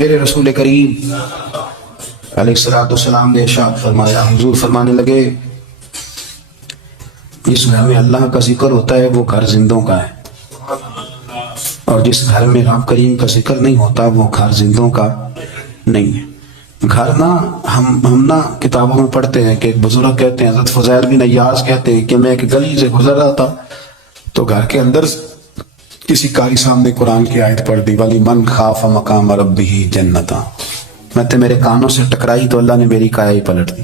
میرے رسول کریم علیہ السلام نے ارشاد فرمایا، حضور فرمانے لگے جس گھر میں اللہ کا ذکر ہوتا ہے وہ گھر زندوں کا ہے، اور جس گھر میں رب کریم کا ذکر نہیں ہوتا وہ گھر زندوں کا نہیں ہے۔ گھر نا ہم نا کتابوں میں پڑھتے ہیں کہ ایک بزرگ کہتے ہیں، حضرت فضیل بن عیاض کہتے ہیں کہ میں ایک گلی سے گزر رہا تھا تو گھر کے اندر کسی قاری صاحب نے قرآن کی آیت پڑھ دی، وَلِمَنْ خَافَ مَقَامَ رَبِّهِ جَنَّتَانِ، میں میرے کانوں سے ٹکرائی تو اللہ نے میری کایا ہی پلٹ دی،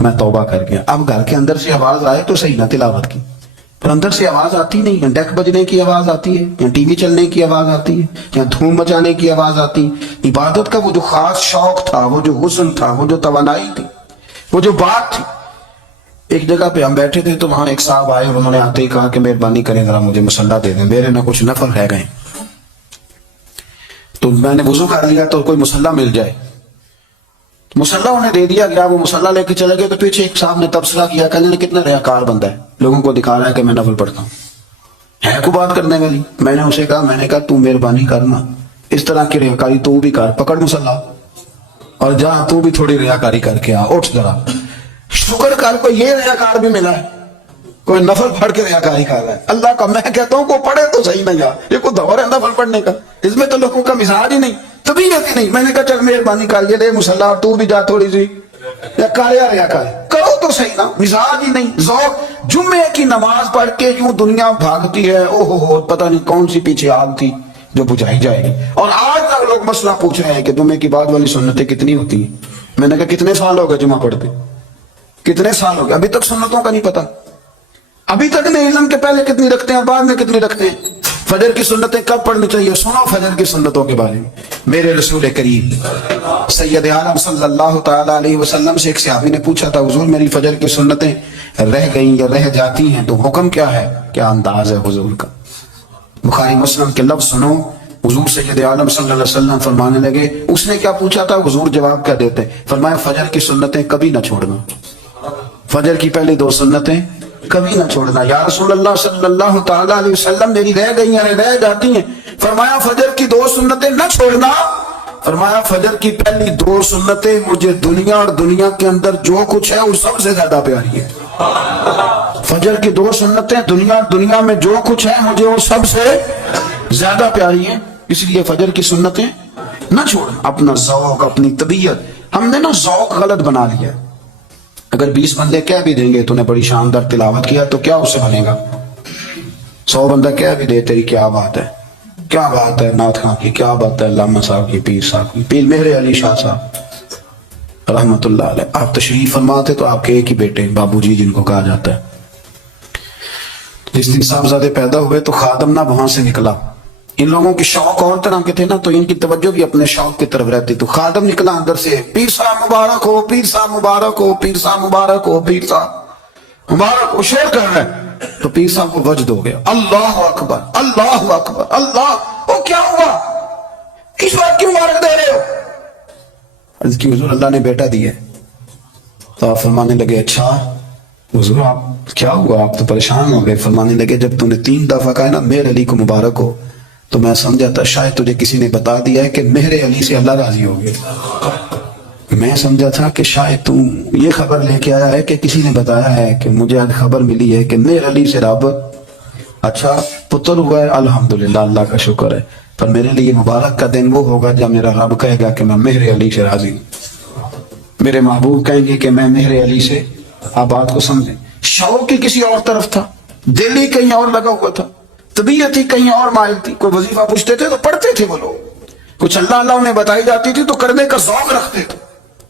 میں توبہ کر گیا۔ اب گھر کے اندر سے آواز آئے تو صحیح نہ تلاوت کی، پر اندر سے آواز آتی نہیں ہے، ڈیک بجنے کی آواز آتی ہے، یا ٹی وی چلنے کی آواز آتی ہے، یا دھوم مچانے کی آواز آتی ہے۔ عبادت کا وہ جو خاص شوق تھا، وہ جو حسن تھا، وہ جو توانائی تھی، وہ جو بات تھی۔ ایک جگہ پہ ہم بیٹھے تھے تو وہاں ایک صاحب آئے، انہوں نے آتے ہی کہا کہ مہربانی کریں ذرا مجھے مصلی دے دیں، میرے نہ کچھ نفل رہ گئے۔ تو میں نے وضو کر لیا تو کوئی مصلی مل جائے، مصلی انہیں دے دیا گیا، وہ مصلی لے کے چلے گئے تو پیچھے ایک صاحب نے تبصرہ کیا، کہنے نے کتنا ریاکار بندہ ہے، لوگوں کو دکھا رہا ہے کہ میں نفل پڑھتا ہوں، ہے کو بات کرنے والی۔ میں نے اسے کہا تو مہربانی کرنا، اس طرح کی ریاکاری تو بھی کر، پکڑ مصلی اور جا تو بھی تھوڑی ریاکاری کر کے آ، اٹھ ذرا، شکر کر کوئی یہ ریاکار بھی ملا ہے، کوئی نفل پڑھ کے ریاکاری کر رہا ہے۔ اللہ کا میں کہتا ہوں کو پڑھے تو صحیح نہ یار، یہ کوئی دور ہے نفل پڑھنے کا، اس میں تو لوگوں کا مزاج ہی نہیں، طبیعت ہی نہیں۔ میں نے کہا چل مہربانی کر، یہ لے مصلی اور تو بھی جا تھوڑی سی ریاکار کرو تو صحیح نا، مزاج ہی نہیں، ذوق۔ جمعے کی نماز پڑھ کے یوں دنیا بھاگتی ہے، اوہ ہو پتہ نہیں کون سی پیچھے آگ تھی جو بجھائی جائے گی، اور آج تک لوگ مسئلہ پوچھ رہے ہیں کہ جمعے کی بعد والی سنتیں کتنی ہوتی ہیں۔ میں نے کہا کتنے سال ہو گئے جمعہ پڑھتے، کتنے سال ہو گئے، ابھی تک سنتوں کا نہیں پتا، ابھی تک نہیں علم کے پہلے کتنی رکھتے ہیں بعد میں کتنی رکھتے ہیں۔ فجر کی سنتیں کب پڑھنی چاہیے، سنو فجر کی سنتوں کے بارے میں۔ میرے رسول کریم سید عالم صلی اللہ تعالی علیہ وسلم سے ایک صحابی نے پوچھا تھا، حضور میری فجر کی سنتیں رہ گئیں یا رہ جاتی ہیں تو حکم کیا ہے، کیا انداز ہے حضور کا۔ بخاری مسلم کے لفظ سنو، حضور سید عالم صلی اللہ علیہ وسلم فرمانے لگے، اس نے کیا پوچھا تھا، حضور جواب کیا دیتے، فرمایا فجر کی سنتیں کبھی نہ چھوڑنا، فجر کی پہلی دو سنتیں کبھی نہ چھوڑنا۔ یا رسول اللہ صلی اللہ تعالی علیہ وسلم میری رہ گئی ہیں، رہ جاتی ہیں، فرمایا فجر کی دو سنتیں نہ چھوڑنا، فرمایا فجر کی پہلی دو سنتیں مجھے دنیا اور دنیا کے اندر جو کچھ ہے وہ سب سے زیادہ پیاری ہے۔ فجر کی دو سنتیں دنیا میں جو کچھ ہے مجھے وہ سب سے زیادہ پیاری ہیں، اس لیے فجر کی سنتیں نہ چھوڑنا۔ اپنا ذوق، اپنی طبیعت، ہم نے نا ذوق غلط بنا لیا۔ اگر 20 بندے کہہ بھی دیں گے تو نے بڑی شاندار تلاوت کیا تو کیا اس سے بنے گا، 100 بندہ کہہ بھی دے تیری کیا بات ہے، کیا بات ہے نعت خاں کی، کیا بات ہے علامہ صاحب کی، پیر صاحب کی، پیر مہر علی شاہ صاحب رحمت اللہ علیہ۔ آپ تشریف فرما تھے تو آپ کے ایک ہی بیٹے بابو جی جن کو کہا جاتا ہے، جس دن صاحبزادے پیدا ہوئے تو خادم نہ وہاں سے نکلا، ان لوگوں کے شوق اور طرح کے تھے نا تو ان کی توجہ بھی اپنے شوق کی طرف رہتی، تو خادم نکلا اندر سے، پیر صاحب مبارک ہو، پیر صاحب مبارک ہو، پیر صاحب مبارک ہو، پیر صاحب مبارک ہو، شور کر رہے ہیں۔ تو پیر صاحب کو وجد ہو گیا، اللہ اکبر اللہ اکبر اللہ، وہ کیا ہوا، کس بات کی مبارک دے رہے ہو؟ عرض کی حضور اللہ نے بیٹا دیا۔ تو آپ فرمانے لگے اچھا حضور آپ کیا ہوا، آپ تو پریشان ہو گئے۔ فرمانے لگے جب تو نے 3 دفعہ کہا نا مہر علی کو مبارک ہو تو میں سمجھا تھا شاید تجھے کسی نے بتا دیا ہے کہ مہر علی سے اللہ راضی ہو گیا، میں سمجھا تھا کہ شاید تو یہ خبر لے کے آیا ہے کہ کسی نے بتایا ہے کہ مجھے آج خبر ملی ہے کہ مہر علی سے رب اچھا پتر ہوا ہے، الحمدللہ اللہ کا شکر ہے، پر میرے لیے مبارک کا دن وہ ہوگا جب میرا رب کہے گا کہ میں مہر علی سے راضی ہوں، میرے محبوب کہیں گے کہ میں مہر علی سے۔ آپ بات کو سمجھیں، شوق ہی کسی اور طرف تھا، دل ہی کہیں اور لگا ہوا تھا، طبیعت ہی کہیں اور مائل تھی۔ کوئی وظیفہ پوچھتے تھے تو پڑھتے تھے وہ لوگ، کچھ اللہ اللہ انہیں بتائی جاتی تھی تو کرنے کا ذوق رکھتے تھے،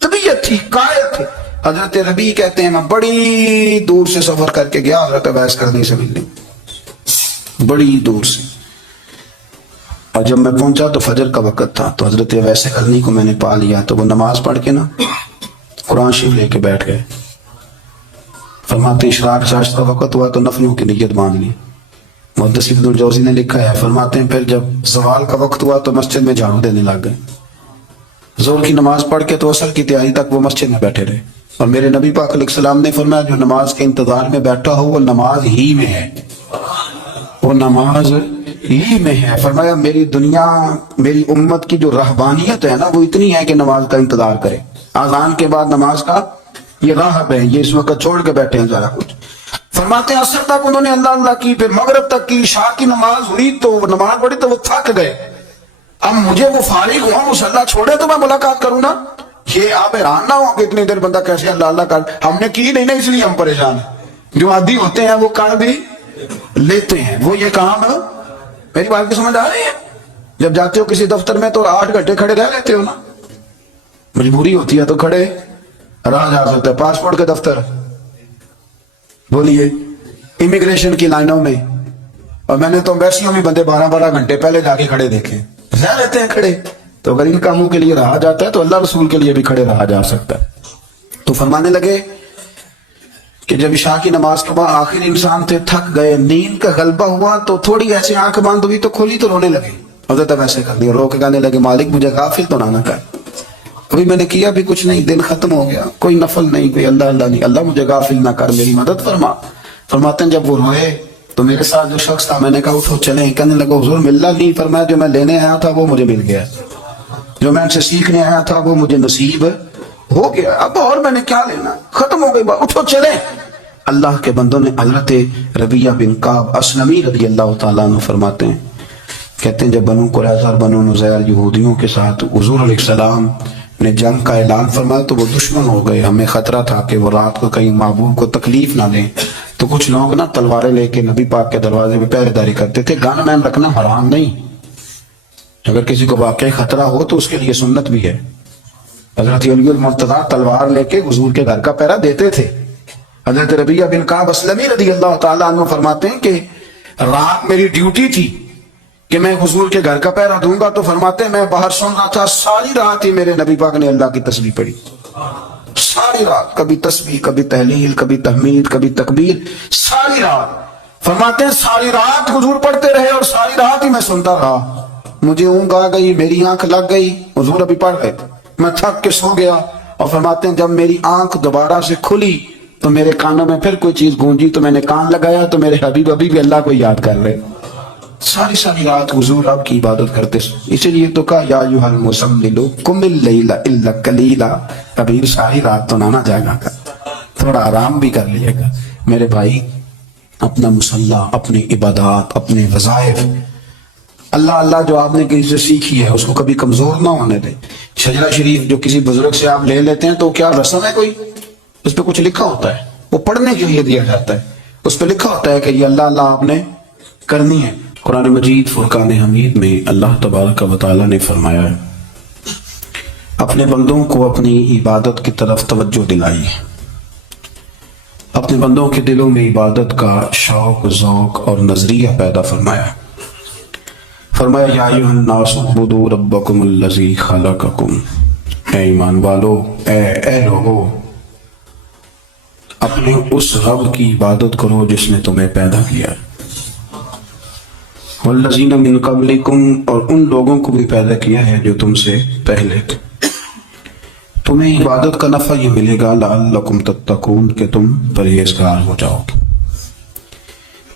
طبیعت تھی، قائل تھے۔ حضرت ربیع کہتے ہیں میں بڑی دور سے سفر کر کے گیا حضرت ویس کرنی سے ملنے، بڑی دور سے، اور جب میں پہنچا تو فجر کا وقت تھا، تو حضرت ویس کرنی کو میں نے پا لیا، تو وہ نماز پڑھ کے نا قرآن شریف لے کے بیٹھ گئے۔ فرماتے اشراق چاشت کا وقت ہوا تو نفلوں کی نیت باندھ لی۔ محدث ابن الجوزی نے لکھا ہے، فرماتے ہیں پھر جب زوال کا وقت ہوا تو مسجد میں جھاڑو دینے لگ گئے، زور کی نماز پڑھ کے تو عصر کی تیاری تک وہ مسجد میں بیٹھے رہے، اور میرے نبی پاک علیہ السلام نے فرمایا جو نماز کے انتظار میں بیٹھا ہو وہ نماز ہی میں ہے، وہ نماز ہی میں ہے. فرمایا میری دنیا میری امت کی جو رہبانیت ہے نا وہ اتنی ہے کہ نماز کا انتظار کرے. اذان کے بعد نماز کا یہ راہب ہے, یہ اس وقت چھوڑ کے بیٹھے ہیں ذرا کچھ. فرماتے ہیں عصر تک انہوں نے اللہ اللہ کی, پھر مغرب تک کی, عشاء کی نماز ہوئی تو نماز پڑھی تو وہ تھک گئے. اب مجھے وہ فارغ ہوا مصلی چھوڑے تو میں ملاقات کروں نا. یہ آپ حیران نہ ہو کہ اتنی دیر بندہ کیسے اللہ اللہ کر, ہم نے کی نہیں نا اس لیے ہم پریشان ہیں. جو عادی ہوتے ہیں وہ کر بھی لیتے ہیں. وہ یہ کام میری بات کی سمجھ آ رہی ہے؟ جب جاتے ہو کسی دفتر میں تو 8 گھنٹے کھڑے رہ لیتے ہو نا, مجبوری ہوتی ہے تو کھڑے رہا جا سکتا ہے. پاسپورٹ کے دفتر بولیے, امیگریشن کی لائنوں میں, اور میں نے تو ایمبیسیوں میں بندے 12 گھنٹے پہلے جا کے کھڑے دیکھے, رہ لیتے ہیں کھڑے. تو اگر ان کاموں کے لیے رہا جاتا ہے تو اللہ رسول کے لیے بھی کھڑے رہا جا سکتا ہے. تو فرمانے لگے کہ جب عشاء کی نماز کے بعد آخر انسان تھے, تھک گئے, نیند کا غلبہ ہوا تو تھوڑی ایسی آنکھ بند ہوئی تو کھلی تو رونے لگے. حضرت ویسے کر دیا, رو کے کہنے لگے مالک مجھے غافل تو نہ کر, ابھی میں نے کیا بھی کچھ نہیں, دن ختم ہو گیا, کوئی نفل نہیں, کوئی اللہ اللہ نہیں, اللہ مجھے غافل نہ کر, میری مدد فرما. فرماتے ہیں جب وہ روئے تو میرے ساتھ جو شخص تھا, میں نے کہا اٹھو چلیں. کہنے لگا حضور ملنا نہیں. فرمایا جو میں لینے آیا تھا وہ مجھے مل گیا, جو میں ان سے سیکھنے آیا تھا وہ مجھے نصیب ہو گیا, اب اور میں نے کیا لینا, ختم ہو گئی بات, اٹھو چلیں. اللہ کے بندوں نے حضرت ربیہ بن کعب اسلمی رضی اللہ تعالیٰ عنہ فرماتے ہیں, کہتے ہیں جب بنو قریظہ اور بنو نذیر یہودیوں کے ساتھ حضور علیہ السلام نے جنگ کا اعلان فرمایا تو وہ دشمن ہو گئے. ہمیں خطرہ تھا کہ وہ رات کو کہیں محبوب کو تکلیف نہ دیں, تو کچھ لوگ نا تلواریں لے کے نبی پاک کے دروازے پہ پہرے داری کرتے تھے. گن مین رکھنا حرام نہیں, اگر کسی کو واقعی خطرہ ہو تو اس کے لیے سنت بھی ہے. حضرت علی المرتضیٰ تلوار لے کے حضور کے گھر کا پہرا دیتے تھے. حضرت ربیہ بن کعب اسلمی رضی اللہ تعالیٰ عنہ فرماتے ہیں کہ رات میری ڈیوٹی تھی کہ میں حضور کے گھر کا پہرا دوں گا. تو فرماتے ہیں میں باہر سن رہا تھا, ساری رات ہی میرے نبی پاک نے اللہ کی تسبیح پڑھی, ساری رات, کبھی تسبیح, کبھی تحلیل, کبھی تحمید, کبھی تکبیر, ساری رات. فرماتے ہیں ساری رات حضور پڑھتے رہے اور ساری رات ہی میں سنتا رہا. مجھے اونگ آ گئی, میری آنکھ لگ گئی, حضور ابھی پڑھ گئے, میں تھک کے سو گیا. اور فرماتے ہیں جب میری آنکھ دوبارہ سے کھلی تو میرے کانوں میں پھر کوئی چیز گونجی, تو میں نے کان لگایا تو میرے حبیب ابھی بھی اللہ کو یاد کر رہے. ساری رات حضور آپ کی عبادت کرتے. اسی لیے تو کہا یا ایھا المزمل قم اللیل الا قلیلا, ابھی ساری رات تو نہ جاگا کر, تھوڑا آرام بھی کر لیے گا. میرے بھائی اپنا مصلی, اپنی عبادات, اپنے وظائف, اللہ اللہ جو آپ نے کسی سے سیکھی ہے اس کو کبھی کمزور نہ ہونے دیں. شجرہ شریف جو کسی بزرگ سے آپ لے لیتے ہیں تو کیا رسم ہے کوئی, اس پہ کچھ لکھا ہوتا ہے, وہ پڑھنے کے لیے دیا جاتا ہے, اس پہ لکھا ہوتا ہے کہ یہ اللہ اللہ آپ نے کرنی ہے. قرآن مجید فرقان حمید میں اللہ تبارک و تعالیٰ نے فرمایا ہے اپنے بندوں کو اپنی عبادت کی طرف توجہ دلائی, اپنے بندوں کے دلوں میں عبادت کا شوق, ذوق اور نظریہ پیدا فرمایا. فرمایا یا ایھا الناس اعبدوا ربکم الذی خلقکم, اے ایمان والو, اے لوگو, اپنے اس رب کی عبادت کرو جس نے تمہیں پیدا کیا, والذین من قبلکم, اور ان لوگوں کو بھی پیدا کیا ہے جو تم سے پہلے تھے. تمہیں عبادت کا نفع یہ ملے گا لعلکم تتقون, کہ تم پرہیزگار ہو جاؤ.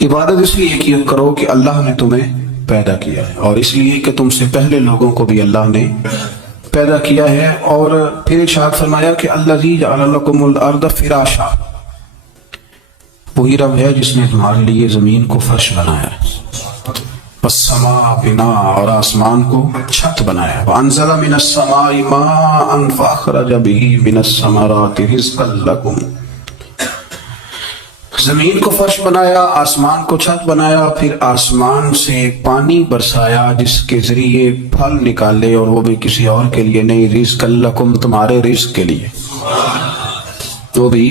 عبادت اس لیے کیا کرو کہ اللہ نے تمہیں پیدا کیا ہے, اور اس لیے کہ تم سے پہلے لوگوں کو بھی اللہ نے پیدا کیا ہے. اور پھر ارشاد فرمایا کہ الذی جعل لکم الارض فراشا, وہی رب ہے جس نے تمہارے لیے زمین کو فرش بنایا, والسماء بناء, اور آسمان کو چھت بنایا, وانزل من السماء ماء فاخرج به من الثمرات رزقا لکم, زمین کو فرش بنایا, آسمان کو چھت بنایا, پھر آسمان سے پانی برسایا جس کے ذریعے پھل نکالے, اور وہ بھی کسی اور کے لیے نہیں, رزقا لکم, تمہارے رزق کے لیے, وہ بھی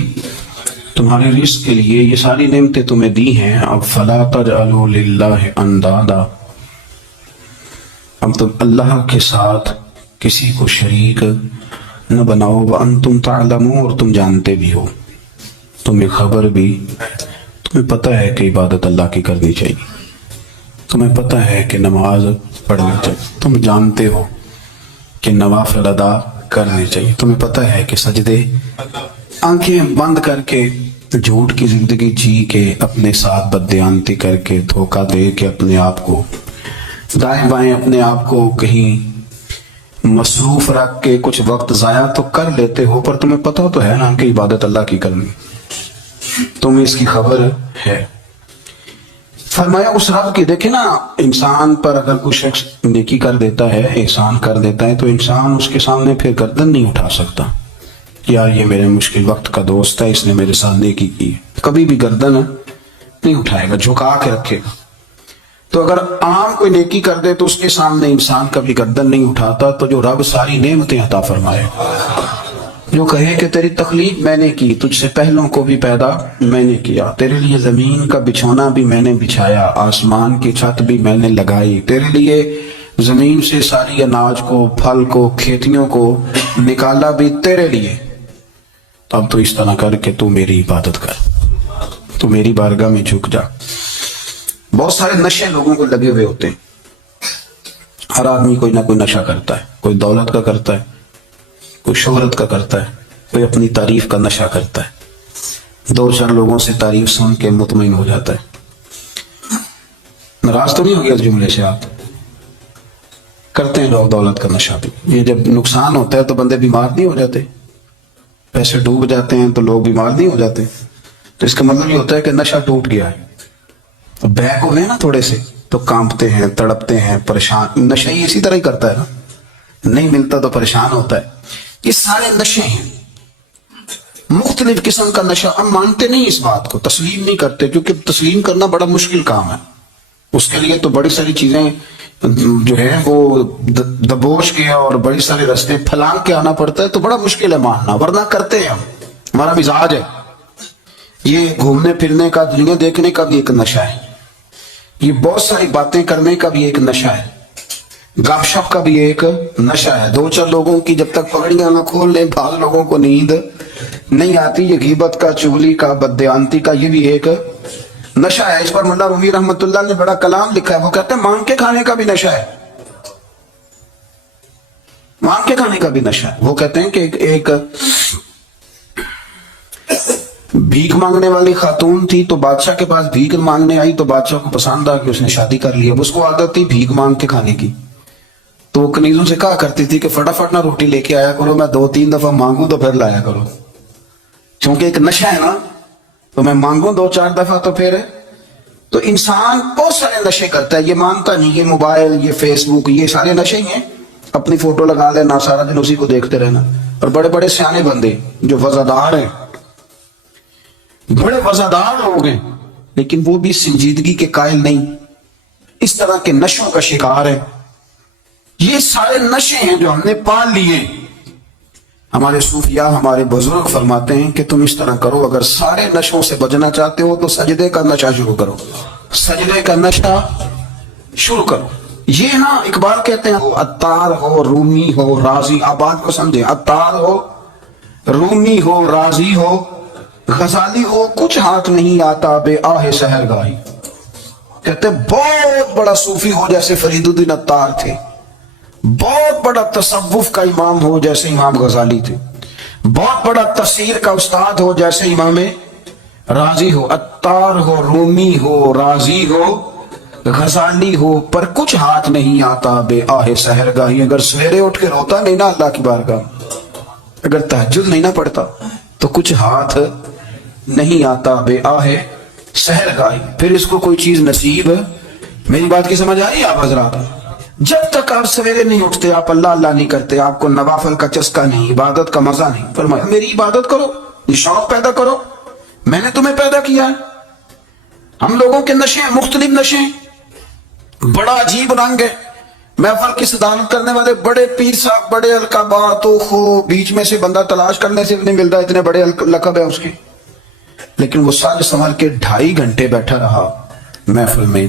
تمہارے رزق کے لیے. یہ ساری نعمتیں تمہیں دی ہیں. اب فلا تجعلوا للہ اندادا, اب تم اللہ کے ساتھ کسی کو شریک نہ بناؤ. وانتم تعلمون, اور تم جانتے بھی ہو, تمہیں خبر بھی, تمہیں پتہ ہے کہ عبادت اللہ کی کرنی چاہیے, تمہیں پتہ ہے کہ نماز پڑھنی چاہیے, تم جانتے ہو کہ نوافل ادا کرنے چاہیے, تمہیں پتہ ہے کہ سجدے آنکھیں بند کر کے جھوٹ کی زندگی جی کے, اپنے ساتھ بددیانتی کر کے, دھوکہ دے کے اپنے آپ کو دائیں بائیں اپنے آپ کو کہیں مصروف رکھ کے کچھ وقت ضائع تو کر لیتے ہو، پر تمہیں پتہ تو ہے نا کہ عبادت اللہ کی کرنی، تمہیں اس کی خبر ہے۔ فرمایا اس رب کی، دیکھیں نا، انسان پر اگر کوئی شخص نیکی کر دیتا ہے، احسان کر دیتا ہے، تو انسان اس کے سامنے پھر گردن نہیں اٹھا سکتا، یار یہ میرے مشکل وقت کا دوست ہے، اس نے میرے ساتھ نیکی کی، کبھی بھی گردن نہیں اٹھائے گا، جھکا کے رکھے گا۔ تو اگر عام کوئی نیکی کر دے تو اس کے سامنے انسان کبھی گردن نہیں اٹھاتا، تو جو رب ساری نعمتیں عطا فرمائے، جو کہے کہ تیری تخلیق میں نے کی، تجھ سے پہلوں کو بھی پیدا میں نے کیا، تیرے لیے زمین کا بچھونا بھی میں نے بچھایا، آسمان کی چھت بھی میں نے لگائی، تیرے لیے زمین سے ساری اناج کو، پھل کو، کھیتیوں کو نکالا بھی تیرے لیے، اب تو اس طرح کر کہ تو میری عبادت کر، تو میری بارگاہ میں جھک جا۔ بہت سارے نشے لوگوں کو لگے ہوئے ہوتے ہیں، ہر آدمی کوئی نہ کوئی نشہ کرتا ہے، کوئی دولت کا کرتا ہے، کوئی شہرت کا کرتا ہے، کوئی اپنی تعریف کا نشہ کرتا ہے، دو چار لوگوں سے تعریف سن کے مطمئن ہو جاتا ہے۔ ناراض تو نہیں ہو گیا اس جملے سے آپ؟ کرتے ہیں لوگ دولت کا نشہ بھی، یہ جب نقصان ہوتا ہے تو بندے بیمار نہیں ہو جاتے، پیسے ڈوب جاتے ہیں تو لوگ بیمار نہیں ہو جاتے، تو اس کا مطلب یہ ہوتا ہے کہ نشہ ٹوٹ گیا ہے۔ بیک ہو گئے نا تھوڑے سے تو کانپتے ہیں، تڑپتے ہیں، پریشان، نشہ ہی اسی طرح ہی کرتا ہے نا، نہیں ملتا تو پریشان ہوتا ہے۔ یہ سارے نشے ہیں، مختلف قسم کا نشہ۔ ہم مانتے نہیں اس بات کو، تسلیم نہیں کرتے، کیونکہ تسلیم کرنا بڑا مشکل کام ہے، اس کے لیے تو بڑی ساری چیزیں جو ہے وہ دبوچ کے اور بڑی سارے رستے پھلانگ کے آنا پڑتا ہے، تو بڑا مشکل ہے ماننا، ورنہ کرتے ہیں ہم، ہمارا مزاج ہے۔ یہ گھومنے پھرنے کا، دنیا دیکھنے کا بھی ایک نشہ ہے، یہ بہت ساری باتیں کرنے کا بھی ایک نشہ ہے، گپ شپ کا بھی ایک نشہ ہے، دو چار لوگوں کی جب تک پگڑیاں نہ کھول لیں بعض لوگوں کو نیند نہیں آتی، یہ غیبت کا، چغلی کا، بددیانتی کا، یہ بھی ایک نشہ ہے۔ اس پر مولا رومی رحمت اللہ نے بڑا کلام لکھا ہے، وہ کہتے ہیں مانگ کے کھانے کا بھی نشہ ہے، مانگ کے کھانے کا بھی نشہ ہے۔ وہ کہتے ہیں کہ ایک بھیک مانگنے والی خاتون تھی، تو بادشاہ کے پاس بھیک مانگنے آئی، تو بادشاہ کو پسند آ کہ اس نے شادی کر لی، اب اس کو عادت تھی بھیک مانگ کے کھانے کی، تو وہ کنیزوں سے کہا کرتی تھی کہ فٹافٹ نہ روٹی لے کے آیا کرو، میں 2-3 دفعہ مانگوں تو پھر لایا کرو، چونکہ ایک نشہ ہے نا، تو میں مانگوں 2-4 دفعہ تو پھر۔ تو انسان بہت سارے نشے کرتا ہے، یہ مانتا نہیں، یہ موبائل، یہ فیس بک، یہ سارے نشے ہی ہیں، اپنی فوٹو لگا لینا، سارا دن اسی کو دیکھتے رہنا۔ اور بڑے بڑے سیانے بندے جو وزادار ہیں، بڑے وزادار لوگ ہیں، لیکن وہ بھی سنجیدگی کے قائل نہیں، اس طرح کے نشوں کا شکار ہے۔ یہ سارے نشے ہیں جو ہم نے پال لیے۔ ہمارے صوفیاء، ہمارے بزرگ فرماتے ہیں کہ تم اس طرح کرو، اگر سارے نشوں سے بچنا چاہتے ہو تو سجدے کا نشہ شروع کرو، سجدے کا نشہ شروع کرو۔ یہ نا اقبال کہتے ہیں عطار ہو، رومی ہو، رازی، آپ بات کو سمجھیں، عطار ہو، رومی ہو، رازی ہو، غزالی ہو، کچھ ہاتھ نہیں آتا بے آہ سحر گاہی۔ کہتے بہت بڑا صوفی ہو جیسے فرید الدین عطار تھے، بہت بڑا تصوف کا امام ہو جیسے امام غزالی تھے، بہت بڑا تفسیر کا استاد ہو جیسے امام رازی ہو، عطار ہو، رومی ہو، رازی ہو، غزالی ہو، پر کچھ ہاتھ نہیں آتا بے آہ سحر گاہی۔ اگر سویرے اٹھ کے روتا نہیں نا اللہ کی بارگاہ، اگر تہجد نہیں نہ پڑھتا تو کچھ ہاتھ نہیں آتا بے آہ سحر گاہی، پھر اس کو کوئی چیز نصیب۔ میری بات کی سمجھ آئی آپ حضرات؟ جب تک آپ سویرے نہیں اٹھتے، آپ اللہ اللہ نہیں کرتے، آپ کو نوافل کا چسکا نہیں، عبادت کا مزہ نہیں، فرمایا میری عبادت کرو، یہ شوق پیدا کرو، میں نے تمہیں پیدا کیا ہے۔ ہم لوگوں کے نشے ہیں، مختلف نشے ہیں، بڑا عجیب رنگ ہے۔ محفل کی صدارت کرنے والے بڑے پیر صاحب، بڑے القابات، بیچ میں سے بندہ تلاش کرنے سے نہیں ملتا، اتنے بڑے لقب ہے اس کے، لیکن وہ سارے سنبھل کے 2.5 گھنٹے بیٹھا رہا محفل میں،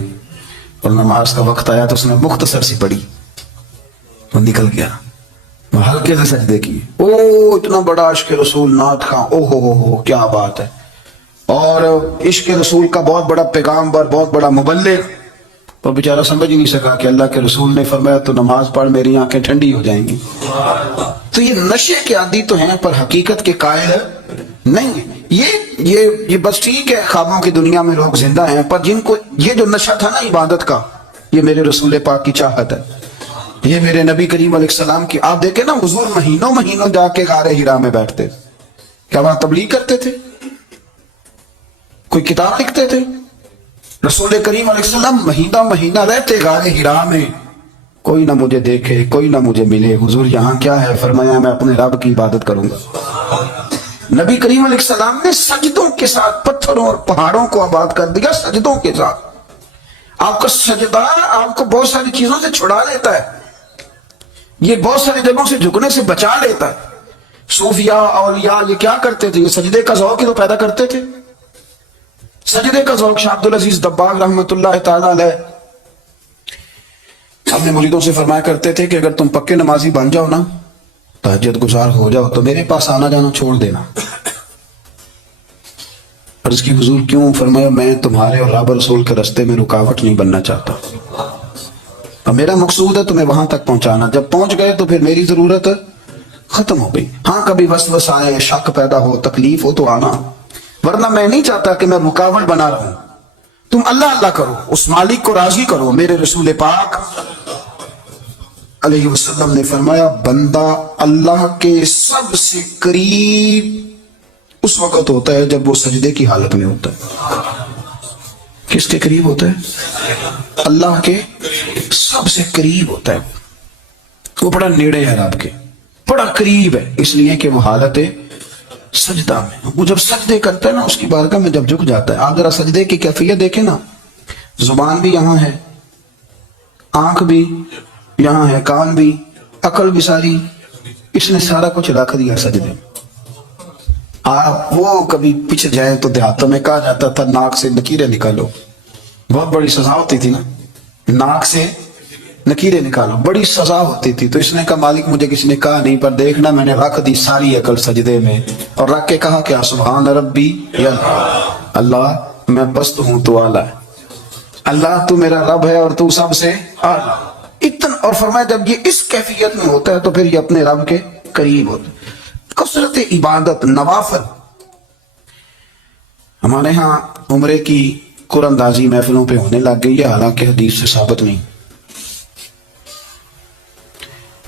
اور نماز کا وقت آیا تو اس نے مختصر سی پڑھی، وہ نکل گیا، وہ ہلکے سے سجدے کیے۔ او اتنا بڑا عشق رسول نعت خواں، او ہو کیا بات ہے، اور عشق رسول کا بہت بڑا پیغامبر، بہت بڑا مبلغ، تو بیچارہ سمجھ ہی نہیں سکا کہ اللہ کے رسول نے فرمایا تو نماز پڑھ میری آنکھیں ٹھنڈی ہو جائیں گی۔ تو یہ نشے کے عادی تو ہیں پر حقیقت کے قائل نہیں ہیں۔ یہ بس ٹھیک ہے، خوابوں کی دنیا میں لوگ زندہ ہیں، پر جن کو یہ جو نشہ تھا نا عبادت کا، یہ میرے رسول پاک کی چاہت ہے, یہ میرے نبی کریم علیہ السلام کی. آپ دیکھیں نا حضور مہینوں مہینوں جا کے غار ہرا میں بیٹھتے, کیا وہاں تبلیغ کرتے تھے, کوئی کتاب لکھتے تھے؟ رسول کریم علیہ السلام مہینہ مہینہ رہتے غار ہرا میں, کوئی نہ مجھے دیکھے, کوئی نہ مجھے ملے. حضور یہاں کیا ہے؟ فرمایا میں اپنے رب کی عبادت کروں گا. نبی کریم علیہ السلام نے سجدوں کے ساتھ پتھروں اور پہاڑوں کو آباد کر دیا, سجدوں کے ساتھ. آپ کا سجدہ آپ کو بہت ساری چیزوں سے چھڑا لیتا ہے, یہ بہت ساری جگہوں سے جھکنے سے بچا لیتا ہے. صوفیاء اولیاء یہ کیا کرتے تھے؟ یہ سجدے کا ذوق ہی تو پیدا کرتے تھے. سجدے کا ذوق. شاہ عبدالعزیز دباغ رحمۃ اللہ تعالی علیہ اپنے مریدوں سے فرمایا کرتے تھے کہ اگر تم پکے نمازی بن جاؤ نا, تہجد گزار ہو جاؤ, تو میرے پاس آنا جانا چھوڑ دینا. عرض کی حضور کیوں؟ فرمایا میں تمہارے اور رب رسول کے رستے میں رکاوٹ نہیں بننا چاہتا, اور میرا مقصود ہے تمہیں وہاں تک پہنچانا. جب پہنچ گئے تو پھر میری ضرورت ختم ہو گئی. ہاں کبھی وسوسہ آئے, شک پیدا ہو, تکلیف ہو تو آنا, ورنہ میں نہیں چاہتا کہ میں رکاوٹ بنا رہا ہوں. تم اللہ اللہ کرو, اس مالک کو راضی کرو. میرے رسول پاک علیہ وسلم نے فرمایا بندہ اللہ کے سب سے قریب اس وقت ہوتا ہے جب وہ سجدے کی حالت میں ہوتا ہے. کس کے قریب ہوتا ہے؟ اللہ کے سب سے قریب ہوتا ہے. وہ بڑا نیڑے ہے رب کے, بڑا قریب ہے, اس لیے کہ وہ حالت سجدہ میں. وہ جب سجدے کرتا ہے نا, اس کی بارگاہ میں جب جھک جاتا ہے. آپ ذرا سجدے کی کیفیت دیکھیں نا, زبان بھی یہاں ہے, آنکھ بھی یہاں ہے, کان بھی, عقل بھی ساری, اس نے سارا کچھ رکھ دیا سجدے. آپ وہ کبھی پیچھے جائیں تو دیہاتوں میں کہا جاتا تھا ناک سے نکیریں نکالو, بہت بڑی سزا ہوتی تھی نا, ناک سے نکیریں نکالو, بڑی سزا ہوتی تھی. تو اس نے کہا مالک مجھے کسی نے کہا نہیں, پر دیکھنا میں نے رکھ دی ساری عقل سجدے میں, اور رکھ کے کہا کہ سبحان ربی یا اللہ میں پست ہوں تو اعلیٰ ہے, اللہ تو میرا رب ہے اور تو سب سے اعلیٰ. اتنا, اور فرمایا جب یہ اس کیفیت میں ہوتا ہے تو پھر یہ اپنے رب کے قریب ہوتا ہے. کثرت عبادت, نوافل. ہمارے ہاں عمرے کی قرآن اندازی محفلوں پہ ہونے لگ گئی ہے, حالانکہ حدیث سے ثابت نہیں.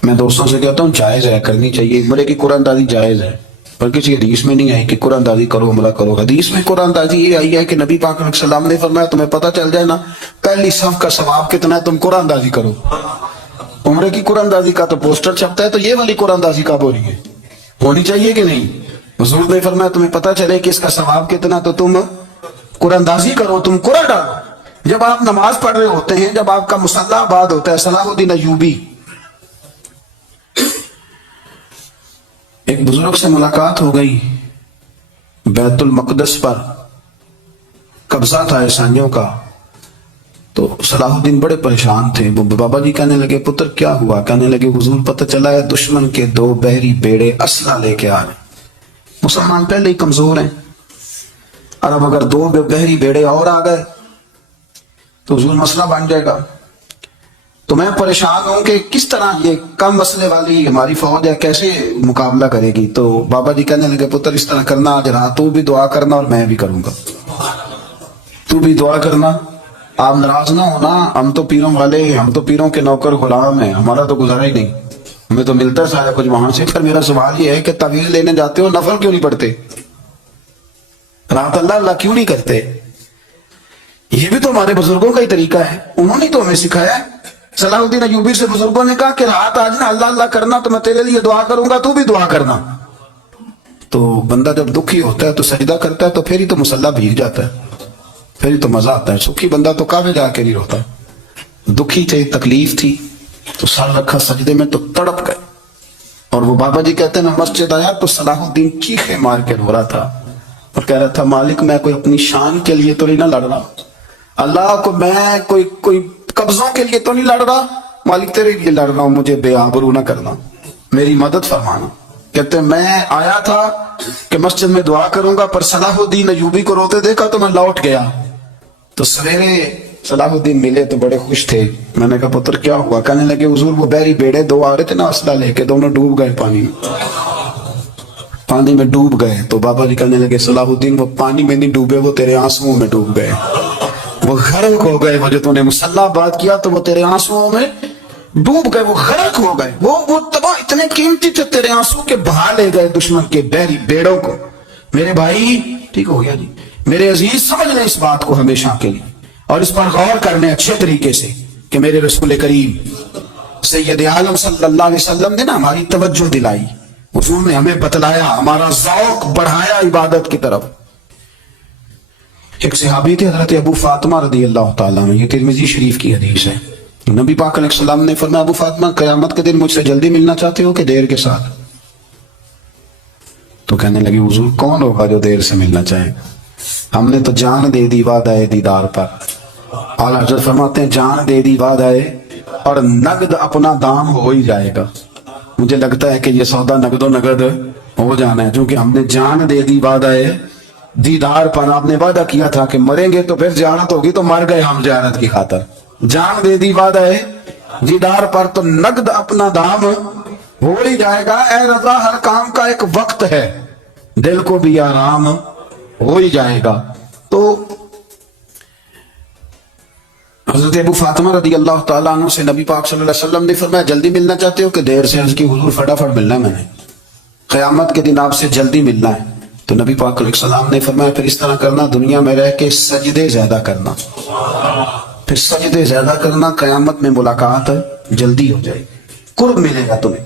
میں دوستوں سے کہتا ہوں جائز ہے, کرنی چاہیے. عمرے کی قرآن اندازی جائز ہے, پر کسی حدیث میں نہیں آئی کہ قرآن اندازی کرو عمرہ کرو. حدیث میں قرآن اندازی یہ آئی ہے کہ نبی پاک علیہ السلام نے فرمایا تمہیں پتہ چل جائے نا پہلی صف کا ثواب کتنا ہے, تم قرآن اندازی کرو. عمرے کی قرآن اندازی کا تو پوسٹر چھپتا ہے, تو یہ والی قرآن اندازی کب ہو رہی ہے؟ ہونی چاہیے کہ نہیں؟ حضور نے فرمایا تمہیں پتہ چلے کہ اس کا ثواب کتنا, تو تم قرآن اندازی کرو, تم قرآن ڈالو. جب آپ نماز پڑھ رہے ہوتے ہیں, جب آپ کا مصلی آباد ہوتا ہے, صلاح الدین ایوبی ایک بزرگ سے ملاقات ہو گئی, بیت المقدس پر قبضہ تھا عیسائیوں کا. تو صلاح الدین بڑے پریشان تھے. بابا جی کہنے لگے پتر کیا ہوا؟ کہنے لگے حضور پتہ چلا ہے دشمن کے 2 بحری بیڑے اسلحہ لے کے آ رہے. مسلمان پہلے ہی کمزور ہیں, اور اب اگر 2 بحری بیڑے اور آ گئے تو حضور مسئلہ بن جائے گا. تو میں پریشان ہوں کہ کس طرح یہ کم مسئلے والی ہماری فوج ہے کیسے مقابلہ کرے گی. تو بابا جی کہنے لگے پتر اس طرح کرنا, آج رات تو بھی دعا کرنا اور میں بھی کروں گا, تو بھی دعا کرنا. آپ ناراض نہ ہونا, ہم تو پیروں والے ہیں, ہم تو پیروں کے نوکر غلام ہیں, ہمارا تو گزارا ہی نہیں, ہمیں تو ملتا ہے سارا کچھ وہاں سے. پھر میرا سوال یہ ہے کہ تعویذ لینے جاتے ہو, نفل کیوں نہیں پڑھتے, رات اللہ اللہ کیوں نہیں کرتے؟ یہ بھی تو ہمارے بزرگوں کا ہی طریقہ ہے, انہوں نے تو ہمیں سکھایا ہے. صلاح الدین ایوبی سے بزرگوں نے کہا کہ رات آج نا اللہ اللہ کرنا, تو میں تیرے لیے دعا کروں گا, تو بھی دعا کرنا. تو بندہ جب دکھی ہوتا ہے تو سجدہ کرتا ہے, تو پھر ہی تو مصلی بھیگ جاتا ہے, پھر ہی تو مزہ آتا ہے. سکھی بندہ تو کعبے جا کے نہیں روتا, دکھی تھے, تکلیف تھی, تو سر رکھا سجدے میں تو تڑپ گئے. اور وہ بابا جی کہتے ہیں میں مسجد آیا تو صلاح الدین چیخے مار کے رو رہا تھا, اور کہہ رہا تھا مالک میں کوئی اپنی شان کے لیے تو نہیں نہ لڑ رہا, اللہ کو میں کوئی قبضوں کے لیے تو نہیں لڑ رہا, مالک تیرے لیے لڑ رہا ہوں, مجھے بے آبرو نہ کرنا, میری مدد فرمانا. کہتے ہیں میں آیا تھا کہ مسجد میں دعا کروں گا, پر صلاح الدین ایوبی کو روتے دیکھا تو میں لوٹ گیا. تو سویرے صلاح الدین ملے تو بڑے خوش تھے. میں نے کہا پتر کیا ہوا؟ کہنے لگے حضور وہ بحری بیڑے 2 آ رہے تھے نا اسلحہ لے کے, دونوں ڈوب گئے پانی میں ڈوب گئے. تو بابا جی کہنے لگے صلاح الدین وہ پانی میں نہیں ڈوبے, وہ تیرے آنسوؤں میں ڈوب گئے. وہ غرق ہو گئے، وہ جو تو نے مسلح بات کیا تو وہ تیرے آنسوؤں میں ڈوب گئے، وہ غرق ہو گئے، وہ تباہ اتنے قیمتی تھے تیرے آنسو کے بہا لے گئے دشمن کے بحری بیڑوں کو۔ میرے بھائی ٹھیک ہو گیا جی، میرے عزیز سمجھ لیں اس بات کو ہمیشہ کے لیے، اور اس پر غور کرنے اچھے طریقے سے کہ میرے رسول کریم سید عالم صلی اللہ علیہ وسلم نے نا ہماری توجہ دلائی، حضور نے ہمیں بتلایا، ہمارا ذوق بڑھایا عبادت کی طرف۔ ایک صحابی تھے حضرت ابو فاطمہ رضی اللہ تعالیٰ عنہ، یہ ترمذی شریف کی حدیث ہے۔ نبی پاک علیہ السلام نے فرمایا ابو فاطمہ قیامت کے دن مجھ سے جلدی ملنا چاہتے ہو کہ دیر کے ساتھ؟ تو کہنے لگی حضور کون ہوگا جو دیر سے ملنا چاہے گا، ہم نے تو جان دے دی وعدہ دیدار پر۔ اعلیٰ حضرت فرماتے ہیں جان دے دی وعدہ اور نقد اپنا دام ہو ہی جائے گا، مجھے لگتا ہے کہ یہ سودا نقد و نقد ہو جانا ہے، کیونکہ ہم نے جان دے دی وعدہ دیدار پر۔ آپ نے وعدہ کیا تھا کہ مریں گے تو پھر زیارت ہوگی، تو مر گئے ہم زیارت کی خاطر۔ جان دے دی وعدہ دیدار پر تو نقد اپنا دام ہو ہی جائے گا۔ اے رضا ہر کام کا ایک وقت ہے، دل کو بھی آرام ہو ہی جائے گا۔ تو حضرت ابو فاطمہ رضی اللہ تعالیٰ عنہ سے نبی پاک صلی اللہ علیہ وسلم نے فرمایا جلدی ملنا چاہتے ہو کہ دیر سے؟ عرض کی حضور فٹافٹ ملنا ہے، میں نے قیامت کے دن آپ سے جلدی ملنا ہے۔ تو نبی پاک علیہ السلام نے فرمایا پھر اس طرح کرنا، دنیا میں رہ کے سجدے زیادہ کرنا، پھر سجدے زیادہ کرنا، قیامت میں ملاقات جلدی ہو جائے گی، قرب ملے گا تمہیں۔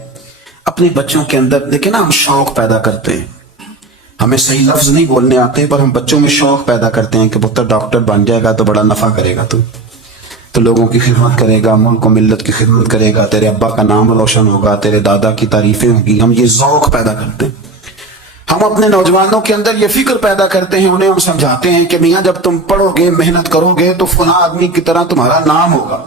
اپنے بچوں کے اندر دیکھیں نا، ہم شوق پیدا کرتے ہیں، ہمیں صحیح لفظ نہیں بولنے آتے پر ہم بچوں میں شوق پیدا کرتے ہیں کہ پتر ڈاکٹر بن جائے گا تو بڑا نفع کرے گا، تو لوگوں کی خدمت کرے گا، ملک و ملت کی خدمت کرے گا، تیرے ابا کا نام روشن ہوگا، تیرے دادا کی تعریفیں ہوں گی۔ ہم یہ ذوق پیدا کرتے ہیں، ہم اپنے نوجوانوں کے اندر یہ فکر پیدا کرتے ہیں، انہیں ہم سمجھاتے ہیں کہ میاں جب تم پڑھو گے محنت کرو گے تو فلاں آدمی کی طرح تمہارا نام ہوگا۔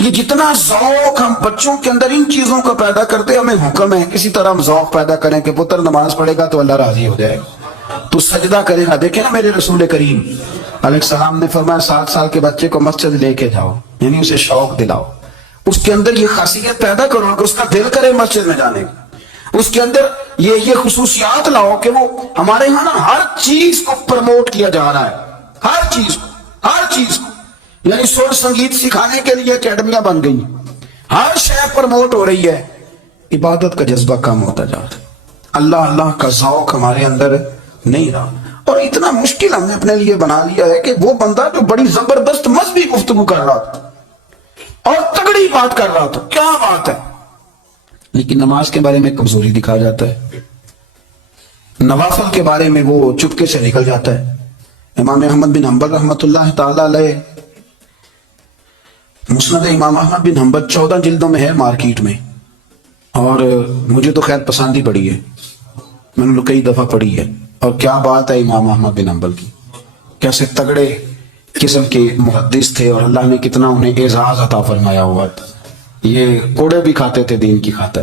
یہ جتنا ذوق ہم بچوں کے اندر ان چیزوں کا پیدا کرتے، ہمیں حکم ہے کسی طرح ہم ذوق پیدا کریں کہ پتر نماز پڑھے گا تو اللہ راضی ہو جائے گا، تو سجدہ کرے گا۔ دیکھیں نا میرے رسول کریم علیہ السلام نے فرمایا 7 سال کے بچے کو مسجد لے کے جاؤ، یعنی اسے شوق دلاؤ، اس کے اندر یہ خاصیت پیدا کرو کہ اس کا دل کرے مسجد میں جانے کا، اس کے اندر یہ خصوصیات لاؤ کہ وہ ہمارے یہاں نا ہر چیز کو پروموٹ کیا جا رہا ہے، ہر چیز کو، یعنی سر سنگیت سکھانے کے لیے اکیڈمیاں بن گئی، ہر شے پروموٹ ہو رہی ہے، عبادت کا جذبہ کم ہوتا جا رہا ہے، اللہ کا ذوق ہمارے اندر نہیں رہا، اور اتنا مشکل ہم نے اپنے لیے بنا لیا ہے کہ وہ بندہ جو بڑی زبردست مذہبی گفتگو کر رہا تھا اور تگڑی بات کر رہا تھا، کیا بات ہے، لیکن نماز کے بارے میں کمزوری دکھا جاتا ہے، نوافل کے بارے میں وہ چپکے سے نکل جاتا ہے۔ امام احمد بن حنبل رحمۃ اللہ تعالی علیہ، مسند امام احمد بن حنبل 14 جلدوں میں ہے مارکیٹ میں، اور مجھے تو خیر پسند ہی پڑی ہے، میں نے کئی دفعہ پڑھی ہے، اور کیا بات ہے امام احمد بن حنبل کی، کیسے تگڑے قسم کے محدث تھے، اور اللہ نے کتنا انہیں اعزاز عطا فرمایا ہوا تھا۔ یہ کوڑے بھی کھاتے تھے دین کی خاطر،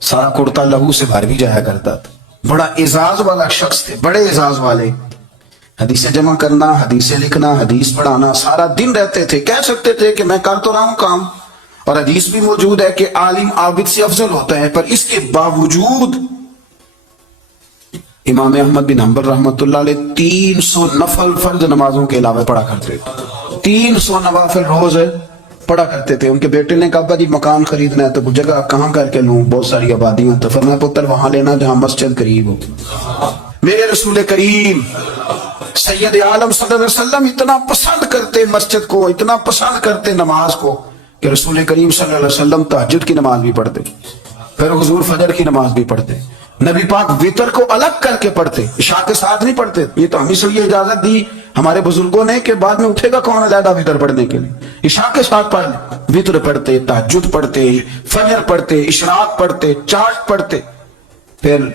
سارا کرتا لہو سے بھر بھی جایا کرتا تھا، بڑا اعزاز والا شخص تھے، بڑے اعزاز والے، حدیثیں جمع کرنا، حدیثیں لکھنا، حدیث پڑھانا، سارا دن رہتے تھے۔ کہہ سکتے تھے کہ میں کر تو رہا ہوں کام، اور حدیث بھی موجود ہے کہ عالم عابد سے افضل ہوتا ہے، پر اس کے باوجود امام احمد بن حنبل رحمۃ اللہ علیہ 300 نفل فرض نمازوں کے علاوہ پڑھا کرتے تھے، 300 نوافل روز پڑھا کرتے تھے۔ ان کے بیٹے نے کہا جی مکان خریدنا ہے تو جگہ کہاں کر کے لوں، بہت ساری آبادیاں، تو فرمایا پتر وہاں لینا جہاں مسجد قریب ہو۔ میرے رسول کریم سید عالم صلی اللہ علیہ وسلم اتنا پسند کرتے مسجد کو، اتنا پسند کرتے نماز کو، کہ رسول کریم صلی اللہ علیہ وسلم تہجد کی نماز بھی پڑھتے، پھر حضور فجر کی نماز بھی پڑھتے، نبی پاک وتر کو الگ کر کے پڑھتے، عشاء کے ساتھ نہیں پڑھتے۔ یہ تو ہم اس لیے اجازت دی ہمارے بزرگوں نے کہ بعد میں اٹھے گا کون علیحدہ وتر پڑھنے کے لیے، عشاء کے ساتھ پڑھ لیں، وتر پڑھتے، تہجد پڑھتے، فجر پڑھتے، اشراق پڑھتے، چاشت پڑھتے، پھر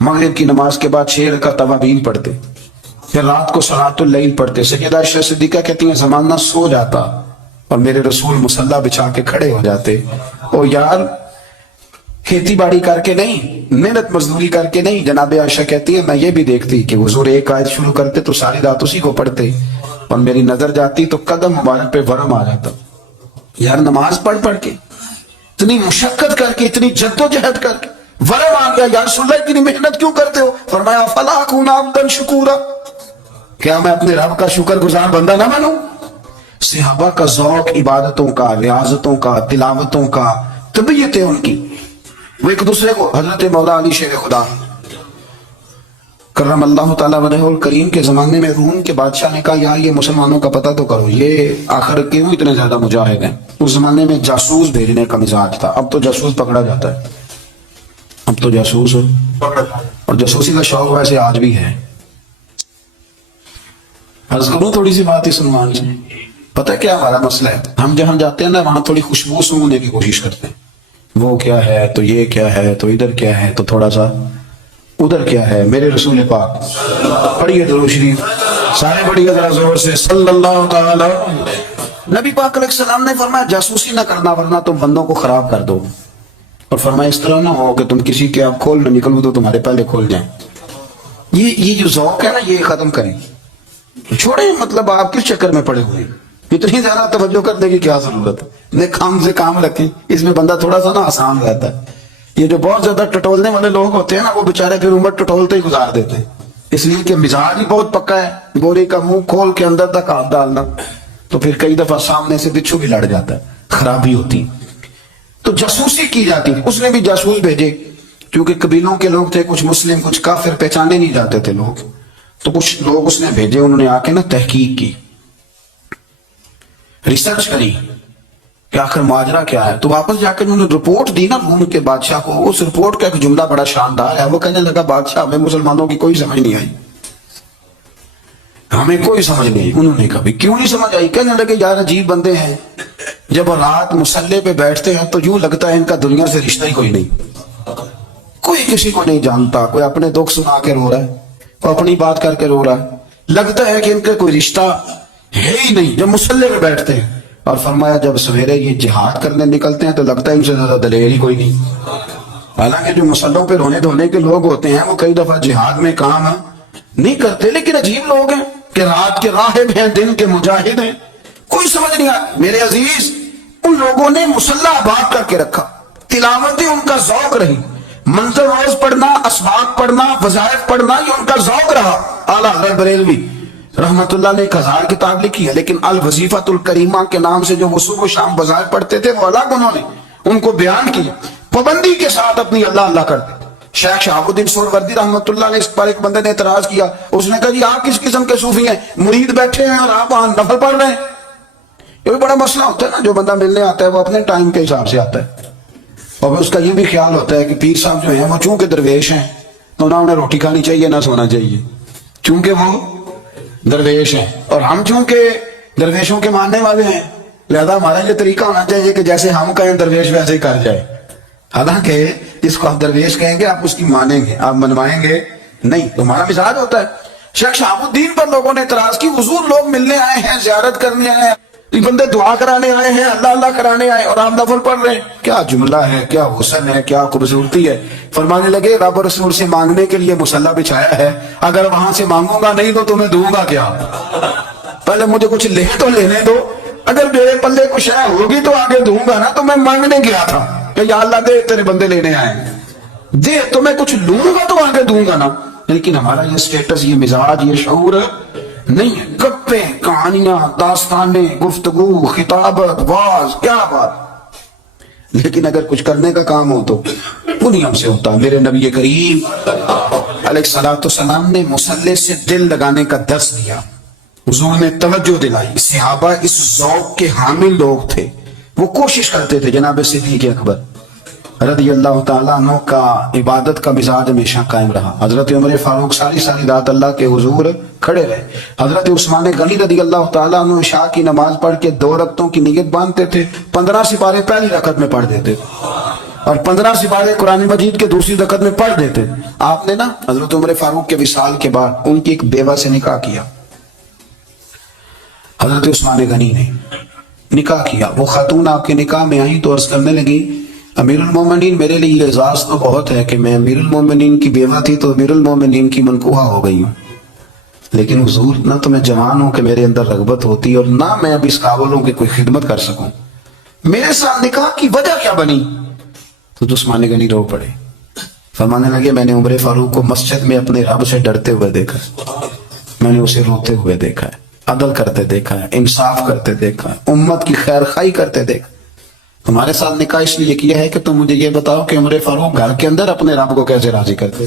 مغرب کی نماز کے بعد 6 رکعت توابین پڑھتے، پھر رات کو صلاۃ اللیل پڑھتے۔ سیدہ عائشہ صدیقہ کہتی ہیں زمانہ سو جاتا اور میرے رسول مصلی بچھا کے کھڑے ہو جاتے، او یار کھیتی باڑی کر کے نہیں، محنت مزدوری کر کے نہیں۔ جناب عائشہ کہتی ہے میں یہ بھی دیکھتی کہ حضور ایک آیت شروع کرتے تو ساری رات اسی کو پڑھتے، اور میری نظر جاتی تو قدم مبارک پہ ورم آ جاتا۔ یار نماز پڑھ کے اتنی مشقت کر کے، اتنی جدوجہد کر کے ورم آ گیا، یا رسول اللہ اتنی محنت کیوں کرتے ہو؟ فرمایا فلا اکون عبدا شکورا، کیا میں اپنے رب کا شکر گزار بندہ نہ بنوں؟ صحابہ کا ذوق عبادتوں کا، ریاضتوں کا، تلاوتوں کا، طبیعتیں ان کی، وہ ایک دوسرے کو، حضرت مولا علی شیر خدا کرم اللہ تعالیٰ وجہ الکریم کے زمانے میں روم کے بادشاہ نے کہا یار یہ مسلمانوں کا پتہ تو کرو، یہ آخر کیوں اتنے زیادہ مجاہد ہیں؟ اس زمانے میں جاسوس بھیجنے کا مزاج تھا، اب تو جاسوس پکڑا جاتا ہے، اب تو جاسوس اور جاسوسی کا شوق ویسے آج بھی ہے۔ عرض کروں تھوڑی سی بات اس عنوان سے، پتہ کیا ہمارا مسئلہ ہے؟ ہم جہاں جاتے ہیں نا وہاں تھوڑی خوشبو سونگنے کی کوشش کرتے ہیں، وہ کیا ہے تو یہ کیا ہے تو ادھر کیا ہے تو تھوڑا سا ادھر کیا ہے۔ میرے رسول پاک پڑھیے درود شریف سارے پڑھیے ذرا زور سے، صلی اللہ تعالی۔ نبی پاک علیہ السلام نے فرمایا جاسوسی نہ کرنا ورنہ تم بندوں کو خراب کر دو، اور فرمایا اس طرح نہ ہو کہ تم کسی کے آپ کھول نہ نکلو تو تمہارے پہلے کھول جائیں۔ یہ جو ذوق ہے نا یہ ختم کریں، چھوڑیں، مطلب آپ کس چکر میں پڑے ہوئے ہیں؟ اتنی زیادہ توجہ کرنے کی کیا ضرورت ہے؟ نیک کام سے کام رکھیں، اس میں بندہ تھوڑا سا نا آسان رہتا ہے۔ یہ جو بہت زیادہ ٹٹولنے والے لوگ ہوتے ہیں نا وہ بےچارے پھر عمر ٹٹولتے ہی گزار دیتے ہیں، اس لیے کہ مزاج ہی بہت پکا ہے، گوری کا منہ کھول کے اندر تک ہاتھ ڈالنا، تو پھر کئی دفعہ سامنے سے بچھو بھی لڑ جاتا ہے، خرابی ہوتی۔ تو جاسوسی کی جاتی تھی، اس نے بھی جاسوس بھیجے، کیونکہ قبیلوں کے لوگ تھے، کچھ مسلم کچھ کافر، پہچانے نہیں جاتے تھے لوگ، تو کچھ لوگ اس نے بھیجے، انہوں نے آ کے نا تحقیق کی، ریسرچ کری کہ آخر ماجرا کیا ہے۔ تو واپس جا کے انہوں نے رپورٹ دی نا روم کے بادشاہ کو۔ اس رپورٹ کا ایک جملہ بڑا شاندار ہے، وہ کہنے لگا بادشاہ ہمیں مسلمانوں کی کوئی سمجھ نہیں آئی، ہمیں کوئی سمجھ نہیں۔ انہوں نے کہا بھی کیوں نہیں سمجھ آئی؟ کہنے لگے یار عجیب بندے ہیں، جب رات مسلح پہ بیٹھتے ہیں تو یوں لگتا ہے ان کا دنیا سے رشتہ ہی کوئی نہیں، کوئی کسی کو نہیں جانتا، کوئی اپنے دکھ سنا کے رو رہا ہے، کوئی اپنی بات کر کے رو رہا ہے، لگتا ہے کہ ان کا کوئی رشتہ ہے ہی نہیں جب مسلح پہ بیٹھتے ہیں۔ اور فرمایا جب سویرے یہ جہاد کرنے نکلتے ہیں تو لگتا ہے ان سے زیادہ دلیر ہی کوئی نہیں۔ حالانکہ جو مسلحوں پہ رونے دھونے کے لوگ ہوتے ہیں وہ کئی دفعہ جہاد میں کام نہیں کرتے، لیکن عجیب لوگ ہیں کہ رات کے راہب ہیں، دن کے مجاہد ہیں، کوئی سمجھ نہیں آیا۔ میرے عزیز ان لوگوں نے مسلح آباد کر کے رکھا، تلاوتیں ان کا ذوق رہی، منظر روز پڑھنا، اسباق پڑھنا، وظائف پڑھنا، یہ ان کا ذوق رہا۔ اعلیٰ حضرت بریلوی رحمت اللہ نے ایک 1000 کتاب لکھی ہے، لیکن الوظیفۃ الکریمہ کے نام سے جو وہ صبح و شام وظائف پڑھتے تھے وہ الگ انہوں نے ان کو بیان کیا، پابندی کے ساتھ اپنی اللہ اللہ کرتے۔ شیخ شہاب الدین سہروردی رحمت اللہ نے اس پر ایک بندے نے اعتراض کیا، اس نے کہا جی آپ کس قسم کے صوفی ہیں، مرید بیٹھے ہیں اور آپ وہاں نفل پڑھ رہے ہیں؟ یہ بھی بڑا مسئلہ ہوتا ہے نا، جو بندہ ملنے آتا ہے وہ اپنے ٹائم کے حساب سے آتا ہے، اور اس کا یہ بھی خیال ہوتا ہے کہ پیر صاحب جو ہیں وہ چونکہ درویش ہیں تو نہ انہیں روٹی کھانی چاہیے نہ سونا چاہیے، چونکہ وہ درویش ہیں، اور ہم چونکہ درویشوں کے ماننے والے ہیں لہذا ہمارا یہ طریقہ ہونا چاہیے کہ جیسے ہم کہیں درویش ویسے ہی کر جائے۔ حالانکہ جس کو آپ درویش کہیں گے آپ اس کی مانیں گے، آپ منوائیں گے نہیں، تو ہمارا مزاج ہوتا ہے۔ شیخ شہاب الدین پر لوگوں نے اعتراض کی، حضور لوگ ملنے آئے ہیں، زیارت کرنے آئے ہیں، یہ بندے دعا کرانے آئے ہیں، اللہ اللہ کرانے آئے اور آپ نفل پڑھ رہے ہیں، کیا جملہ ہے، کیا حسن ہے، کیا خوبصورتی ہے۔ فرمانے لگے رب رسول سے مانگنے کے لیے مصلی بچھایا ہے، اگر وہاں سے مانگوں گا نہیں تو تمہیں دوں گا کیا؟ پہلے مجھے کچھ لے تو لینے دو، اگر میرے پلے کچھ ہے ہوگی تو آگے دوں گا نا۔ تو میں مانگنے گیا تھا کہ یا اللہ دے، تیرے بندے لینے آئے دے، تو میں کچھ لوں گا تو آگے دوں گا نا۔ لیکن ہمارا یہ سٹیٹس، یہ مزاج، یہ شعور نہیں ہے۔ گپیں، کہانیاں، داستانیں، گفتگو، خطابت، واز، کیا بات، لیکن اگر کچھ کرنے کا کام ہو تو وہ نہیں ہم سے ہوتا۔ میرے نبی کریم علیہ الصلوۃ والسلام نے مصلی سے دل لگانے کا درس دیا، حضور نے توجہ دلائی، صحابہ اس ذوق کے حامل لوگ تھے، وہ کوشش کرتے تھے۔ جناب صدیق اکبر رضی اللہ تعالیٰ عنہ کا عبادت کا مزاج ہمیشہ قائم رہا۔ حضرت عمر فاروق ساری رات اللہ کے حضور کھڑے رہے۔ حضرت عثمان غنی رضی اللہ تعالیٰ عنہ عشاء کی نماز پڑھ کے 2 رکعتوں کی نیت باندھتے تھے، 15 سپارے پہلی رکعت میں پڑھ دیتے اور 15 سپارے قرآن مجید کے دوسری رکعت میں پڑھ دیتے۔ آپ نے نا حضرت عمر فاروق کے وصال کے بعد ان کی ایک بیوہ سے نکاح کیا، حضرت عثمان غنی نے نکاح کیا۔ وہ خاتون آپ کے نکاح میں آئیں تو عرض کرنے لگی امیر المومنین میرے لیے اعزاز تو بہت ہے کہ میں امیر المومنین کی بیوہ تھی تو امیر المومنین کی منکوحہ ہو گئی ہوں، لیکن حضور نہ تو میں جوان ہوں کہ میرے اندر رغبت ہوتی اور نہ میں اب اس قابل ہوں کہ کوئی خدمت کر سکوں، میرے ساتھ نکاح کی وجہ کیا بنی؟ تو عثمان غنی رو پڑے، فرمانے لگے میں نے عمر فاروق کو مسجد میں اپنے رب سے ڈرتے ہوئے دیکھا، میں نے اسے روتے ہوئے دیکھا ہے، عدل کرتے دیکھا ہے, انصاف کرتے دیکھا ہے, امت کی خیر خواہی کرتے دیکھا. ہمارے ساتھ نکاح اس لیے کیا ہے کہ تم مجھے یہ بتاؤ کہ عمر فاروق گھر کے اندر اپنے رب کو کیسے راضی کرتے.